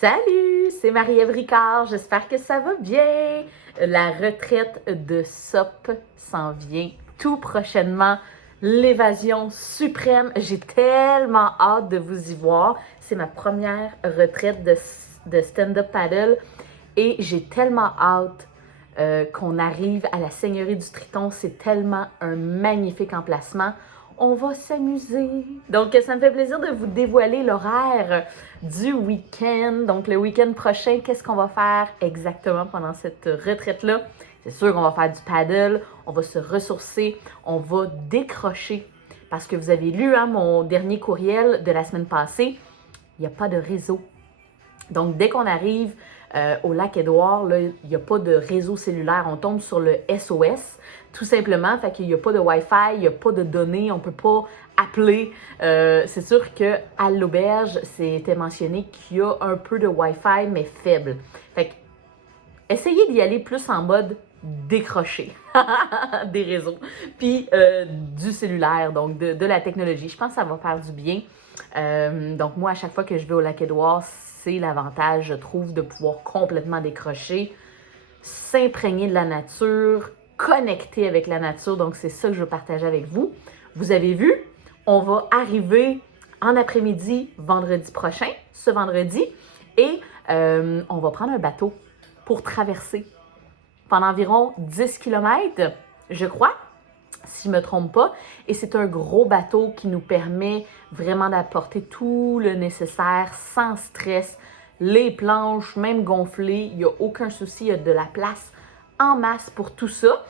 Salut, c'est Marie-Ève Ricard, j'espère que ça va bien. La retraite de SOP s'en vient tout prochainement. L'évasion suprême, j'ai tellement hâte de vous y voir. C'est ma première retraite de stand-up paddle et j'ai tellement hâte qu'on arrive à la Seigneurie du Triton. C'est tellement un magnifique emplacement. On va s'amuser. Donc, ça me fait plaisir de vous dévoiler l'horaire du week-end. Donc, le week-end prochain, qu'est-ce qu'on va faire exactement pendant cette retraite-là? C'est sûr qu'on va faire du paddle, on va se ressourcer, on va décrocher. Parce que vous avez lu mon dernier courriel de la semaine passée, il n'y a pas de réseau. Donc, dès qu'on arrive au lac Édouard, là, il n'y a pas de réseau cellulaire. On tombe sur le SOS, tout simplement. Fait qu'il n'y a pas de Wi-Fi, il n'y a pas de données, on ne peut pas appeler. C'est sûr qu'à l'auberge, c'était mentionné qu'il y a un peu de Wi-Fi, mais faible. Fait que, essayez d'y aller plus en mode décroché des réseaux, puis du cellulaire, donc de la technologie. Je pense que ça va faire du bien. Donc moi, à chaque fois que je vais au Lac-Édouard, c'est l'avantage, je trouve, de pouvoir complètement décrocher, s'imprégner de la nature, connecter avec la nature. Donc c'est ça que je veux partager avec vous. Vous avez vu, on va arriver en après-midi vendredi prochain, ce vendredi, et on va prendre un bateau pour traverser pendant environ 10 km, je crois, si je ne me trompe pas. Et c'est un gros bateau qui nous permet vraiment d'apporter tout le nécessaire sans stress. Les planches, même gonflées, il n'y a aucun souci, il y a de la place en masse pour tout ça.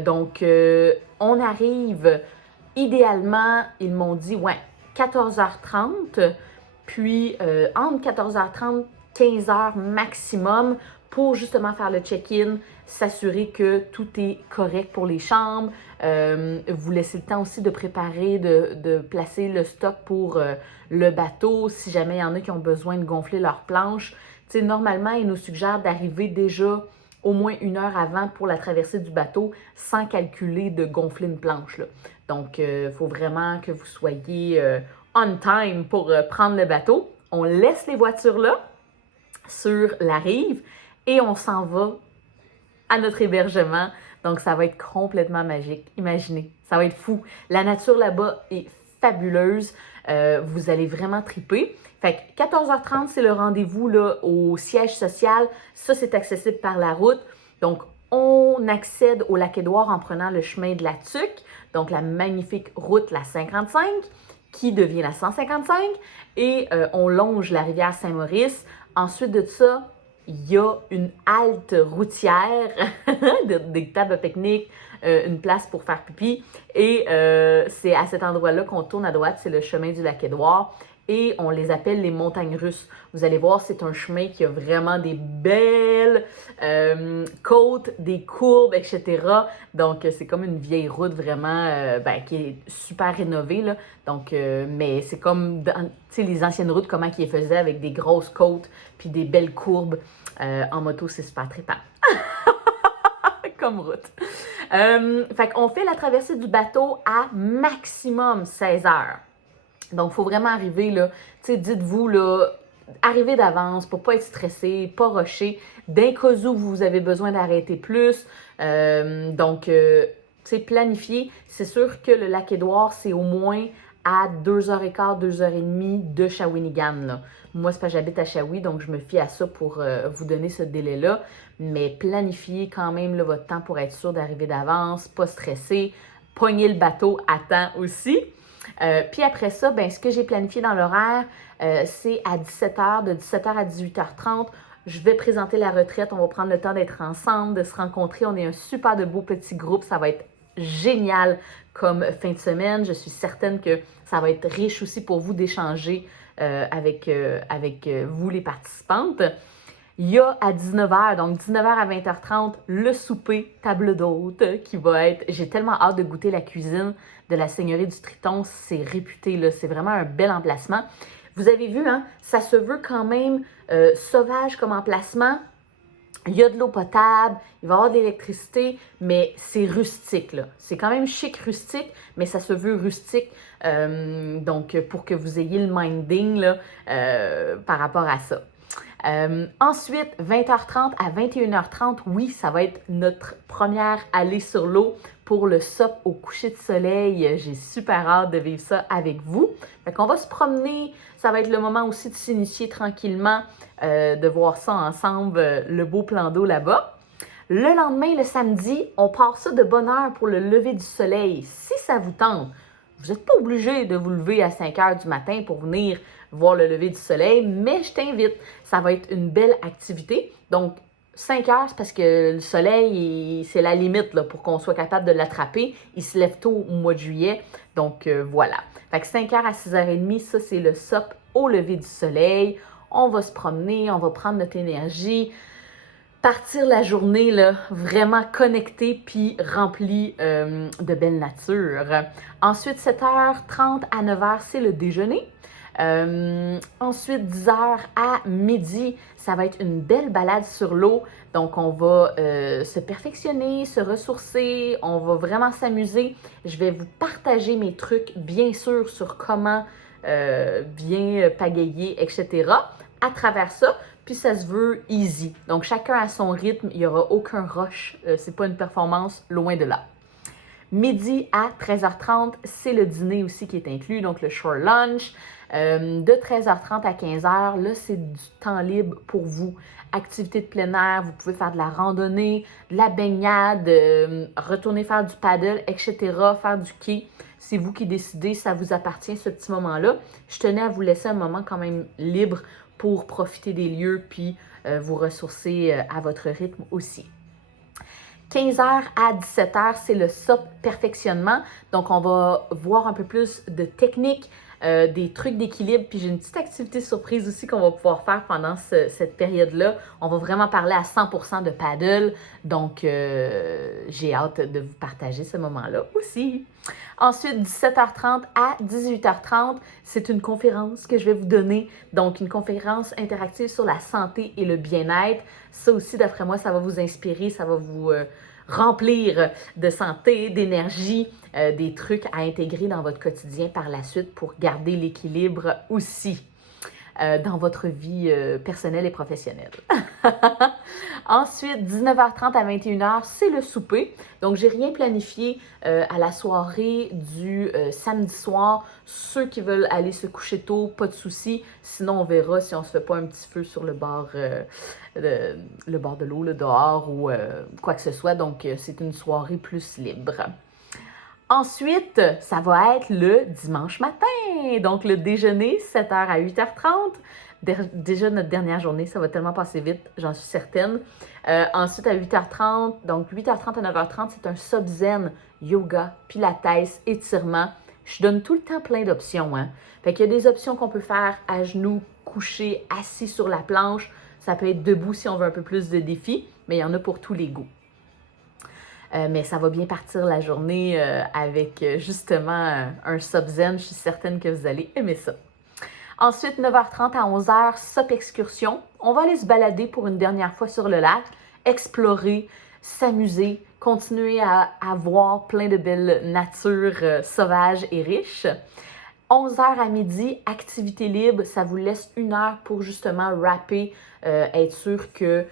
Donc, on arrive, idéalement, ils m'ont dit, ouais, 14h30, puis entre 14h30 15h maximum pour justement faire le check-in, s'assurer que tout est correct pour les chambres, vous laissez le temps aussi de préparer, de placer le stock pour le bateau, si jamais il y en a qui ont besoin de gonfler leurs planches. Tu sais, normalement, ils nous suggèrent d'arriver déjà au moins 1 heure avant pour la traversée du bateau sans calculer de gonfler une planche, là. Donc, il faut vraiment que vous soyez on time pour prendre le bateau. On laisse les voitures là, sur la rive, et on s'en va à notre hébergement. Donc, ça va être complètement magique. Imaginez, ça va être fou. La nature là-bas est fabuleuse. Vous allez vraiment triper. Fait que 14h30, c'est le rendez-vous là, au siège social. Ça, c'est accessible par la route. Donc, on accède au Lac-Édouard en prenant le chemin de la Tuque, donc la magnifique route, la 55, qui devient la 155, et on longe la rivière Saint-Maurice. Ensuite de ça, il y a une halte routière, des tables à pique-nique, une place pour faire pipi. Et c'est à cet endroit-là qu'on tourne à droite, c'est le chemin du Lac-Édouard. Et on les appelle les montagnes russes. Vous allez voir, c'est un chemin qui a vraiment des belles côtes, des courbes, etc. Donc, c'est comme une vieille route vraiment qui est super rénovée, là. Donc, mais c'est comme, tu sais, les anciennes routes, comment ils les faisaient avec des grosses côtes puis des belles courbes. En moto, c'est super trippant. Comme route. Fait qu'on fait la traversée du bateau à maximum 16 heures. Donc, il faut vraiment arriver, là, tu sais, dites-vous, là, arriver d'avance pour pas être stressé, pas rusher. D'un cas où vous avez besoin d'arrêter plus. Donc, tu sais, planifier. C'est sûr que le Lac-Édouard, c'est au moins à 2h15, 2h30 de Shawinigan, là. Moi, c'est parce que j'habite à Shawi, donc je me fie à ça pour vous donner ce délai-là. Mais planifiez quand même là, votre temps pour être sûr d'arriver d'avance, pas stressé. Pognez le bateau à temps aussi. Puis après ça, ben, ce que j'ai planifié dans l'horaire, c'est à 17h, de 17h à 18h30. Je vais présenter la retraite, on va prendre le temps d'être ensemble, de se rencontrer. On est un super de beau petit groupe, ça va être génial comme fin de semaine. Je suis certaine que ça va être riche aussi pour vous d'échanger avec vous les participantes. Il y a à 19h, donc 19h à 20h30, le souper table d'hôte qui va être... J'ai tellement hâte de goûter la cuisine de la Seigneurie du Triton. C'est réputé, là. C'est vraiment un bel emplacement. Vous avez vu, hein, ça se veut quand même sauvage comme emplacement. Il y a de l'eau potable, il va y avoir de l'électricité, mais c'est rustique, là. C'est quand même chic rustique, mais ça se veut rustique. Donc, pour que vous ayez le minding là, par rapport à ça. Ensuite, 20h30 à 21h30, oui, ça va être notre première allée sur l'eau pour le SUP au coucher de soleil. J'ai super hâte de vivre ça avec vous. Fait qu'on va se promener. Ça va être le moment aussi de s'initier tranquillement, de voir ça ensemble, le beau plan d'eau là-bas. Le lendemain, le samedi, on part ça de bonne heure pour le lever du soleil. Si ça vous tente, vous n'êtes pas obligé de vous lever à 5 heures du matin pour venir voir le lever du soleil, mais je t'invite. Ça va être une belle activité. Donc, 5 heures, c'est parce que le soleil, c'est la limite là, pour qu'on soit capable de l'attraper. Il se lève tôt au mois de juillet. Donc, voilà. Fait que 5 heures à 6h30, ça, c'est le SUP au lever du soleil. On va se promener, on va prendre notre énergie. Partir la journée là, vraiment connectée puis remplie de belle nature. Ensuite, 7h30 à 9h, c'est le déjeuner. Ensuite, 10h à midi, ça va être une belle balade sur l'eau. Donc, on va se perfectionner, se ressourcer, on va vraiment s'amuser. Je vais vous partager mes trucs, bien sûr, sur comment bien pagayer, etc. À travers ça, puis ça se veut easy. Donc, chacun à son rythme, il n'y aura aucun rush. C'est pas une performance, loin de là. Midi à 13h30, c'est le dîner aussi qui est inclus, donc le short lunch. De 13h30 à 15h, là, c'est du temps libre pour vous. Activité de plein air, vous pouvez faire de la randonnée, de la baignade, retourner faire du paddle, etc., faire du quai. C'est vous qui décidez, ça vous appartient ce petit moment-là. Je tenais à vous laisser un moment quand même libre pour profiter des lieux puis vous ressourcer à votre rythme aussi. 15h à 17h, c'est le SUP perfectionnement. Donc, on va voir un peu plus de techniques, des trucs d'équilibre. Puis, j'ai une petite activité surprise aussi qu'on va pouvoir faire pendant cette période-là. On va vraiment parler à 100% de paddle. Donc, j'ai hâte de vous partager ce moment-là aussi. Ensuite, 17h30 à 18h30, c'est une conférence que je vais vous donner. Donc, une conférence interactive sur la santé et le bien-être. Ça aussi, d'après moi, ça va vous inspirer, ça va vous remplir de santé, d'énergie, des trucs à intégrer dans votre quotidien par la suite pour garder l'équilibre aussi dans votre vie personnelle et professionnelle. Ensuite, 19h30 à 21h, c'est le souper. Donc, j'ai rien planifié à la soirée du samedi soir. Ceux qui veulent aller se coucher tôt, pas de souci. Sinon, on verra si on se fait pas un petit feu sur le bord de l'eau, le dehors ou quoi que ce soit. Donc, c'est une soirée plus libre. Ensuite, ça va être le dimanche matin. Donc, le déjeuner, 7h à 8h30. Déjà, notre dernière journée, ça va tellement passer vite, j'en suis certaine. Ensuite, à 8h30, donc 8h30 à 9h30, c'est un SUP zen, yoga, pilates, étirement. Je donne tout le temps plein d'options. Hein? Fait qu'il y a des options qu'on peut faire à genoux, couché, assis sur la planche. Ça peut être debout si on veut un peu plus de défis, mais il y en a pour tous les goûts. Mais ça va bien partir la journée avec justement un SUP zen. Je suis certaine que vous allez aimer ça. Ensuite, 9h30 à 11h, SUP excursion. On va aller se balader pour une dernière fois sur le lac, explorer, s'amuser, continuer à voir plein de belles natures sauvages et riches. 11h à midi, activité libre, ça vous laisse 1 heure pour justement wrapper, être sûr que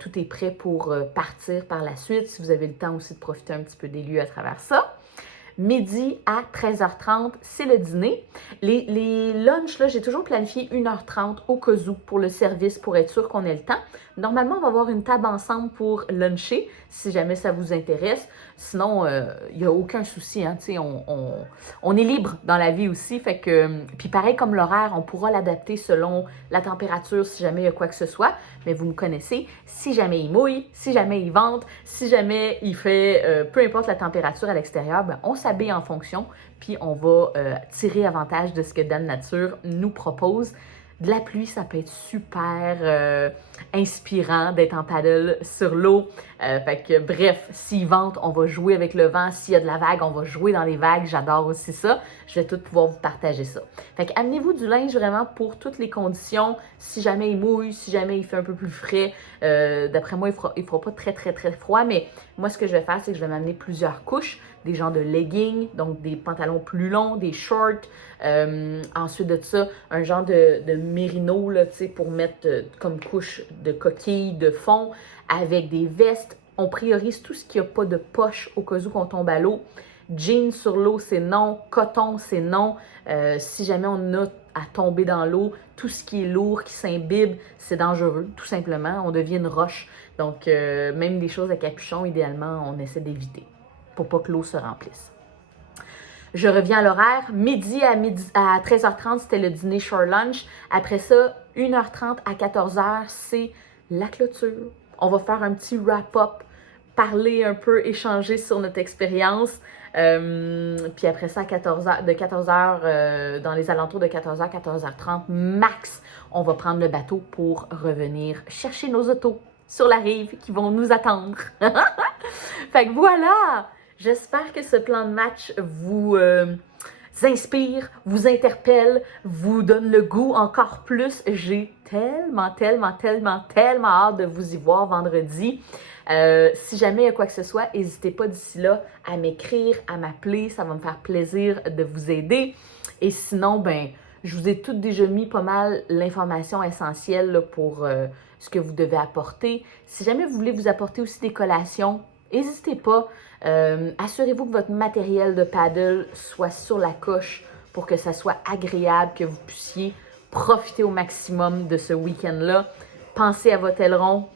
tout est prêt pour partir par la suite, si vous avez le temps aussi de profiter un petit peu des lieux à travers ça. Midi à 13h30, c'est le dîner. Les lunchs, là, j'ai toujours planifié 1h30 au cas où pour le service, pour être sûr qu'on ait le temps. Normalement, on va avoir une table ensemble pour luncher, si jamais ça vous intéresse. Sinon, il n'y a aucun souci, hein, on est libre dans la vie aussi. Fait que, puis pareil comme l'horaire, on pourra l'adapter selon la température si jamais il y a quoi que ce soit. Mais vous me connaissez, si jamais il mouille, si jamais il vente, si jamais il fait, peu importe la température à l'extérieur, ben, on s'habille en fonction, puis on va tirer avantage de ce que Dame Nature nous propose. De la pluie, ça peut être super inspirant d'être en paddle sur l'eau. Fait que bref, s'il vente, on va jouer avec le vent. S'il y a de la vague, on va jouer dans les vagues. J'adore aussi ça. Je vais tout pouvoir vous partager ça. Fait que amenez-vous du linge vraiment pour toutes les conditions. Si jamais il mouille, si jamais il fait un peu plus frais. D'après moi, il fera pas très, très, très froid. Mais moi, ce que je vais faire, c'est que je vais m'amener plusieurs couches. des genres de leggings, donc des pantalons plus longs, des shorts. Ensuite de ça, un genre de mérino là, pour mettre comme couche de coquille de fond avec des vestes. On priorise tout ce qui n'a pas de poche au cas où on tombe à l'eau. Jeans sur l'eau, c'est non. Coton, c'est non. Si jamais on a à tomber dans l'eau, tout ce qui est lourd, qui s'imbibe, c'est dangereux, tout simplement. On devient une roche. Donc, même des choses à capuchon, idéalement, on essaie d'éviter pour pas que l'eau se remplisse. Je reviens à l'horaire. Midi à 13h30, c'était le dîner shore lunch. Après ça, 1h30 à 14h, c'est la clôture. On va faire un petit wrap-up, parler un peu, échanger sur notre expérience. Puis après ça, de 14h, dans les alentours de 14h, 14h30, max, on va prendre le bateau pour revenir chercher nos autos sur la rive qui vont nous attendre. Fait que voilà! J'espère que ce plan de match vous inspire, vous interpelle, vous donne le goût encore plus. J'ai tellement hâte de vous y voir vendredi. Si jamais il y a quoi que ce soit, n'hésitez pas d'ici là à m'écrire, à m'appeler. Ça va me faire plaisir de vous aider. Et sinon, ben, je vous ai toutes déjà mis pas mal l'information essentielle là, pour ce que vous devez apporter. Si jamais vous voulez vous apporter aussi des collations, n'hésitez pas. Assurez-vous que votre matériel de paddle soit sur la coche pour que ça soit agréable, que vous puissiez profiter au maximum de ce week-end-là. Pensez à votre aileron.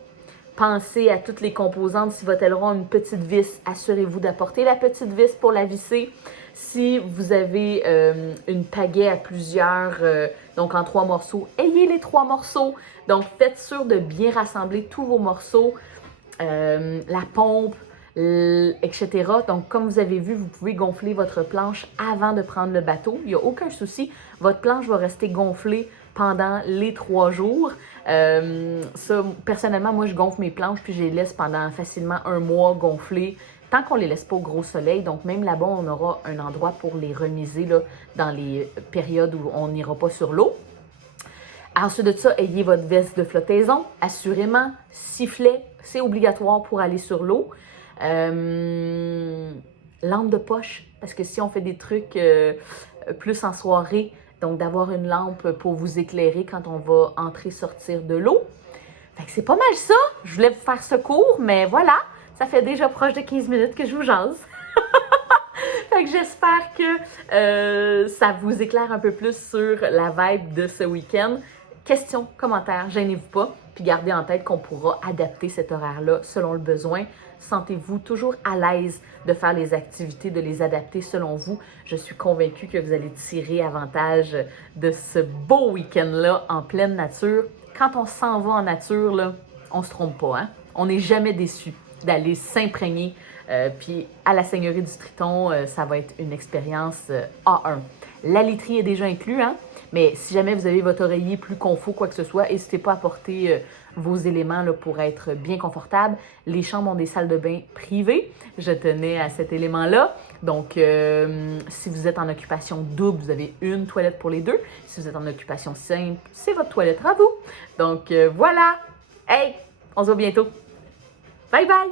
Pensez à toutes les composantes. Si votre aileron a une petite vis, assurez-vous d'apporter la petite vis pour la visser. Si vous avez une pagaie à plusieurs, donc en 3 morceaux, ayez les 3 morceaux. Donc, faites sûr de bien rassembler tous vos morceaux, la pompe, etc. Donc, comme vous avez vu, vous pouvez gonfler votre planche avant de prendre le bateau. Il n'y a aucun souci. Votre planche va rester gonflée pendant les 3 jours. Ça, personnellement, moi, je gonfle mes planches puis je les laisse pendant facilement 1 mois gonflées tant qu'on ne les laisse pas au gros soleil. Donc, même là-bas, on aura un endroit pour les remiser là, dans les périodes où on n'ira pas sur l'eau. Ensuite de ça, ayez votre veste de flottaison, assurément. Sifflet, c'est obligatoire pour aller sur l'eau. Lampe de poche, parce que si on fait des trucs plus en soirée, donc d'avoir une lampe pour vous éclairer quand on va entrer-sortir de l'eau. Fait que c'est pas mal ça. Je voulais vous faire ce cours, mais voilà, ça fait déjà proche de 15 minutes que je vous jase. Fait que j'espère que ça vous éclaire un peu plus sur la vibe de ce week-end. Questions, commentaires, gênez-vous pas. Puis gardez en tête qu'on pourra adapter cet horaire-là selon le besoin. Sentez-vous toujours à l'aise de faire les activités, de les adapter selon vous. Je suis convaincue que vous allez tirer avantage de ce beau week-end-là en pleine nature. Quand on s'en va en nature, là, on ne se trompe pas, hein? On n'est jamais déçu d'aller s'imprégner. Puis à la Seigneurie du Triton, ça va être une expérience A1. La literie est déjà inclus, hein? Mais si jamais vous avez votre oreiller plus confort, quoi que ce soit, n'hésitez pas à porter vos éléments là, pour être bien confortable. Les chambres ont des salles de bain privées. Je tenais à cet élément-là. Donc, si vous êtes en occupation double, vous avez une toilette pour les deux. Si vous êtes en occupation simple, c'est votre toilette à vous. Donc, voilà. Hey, on se voit bientôt. Bye bye!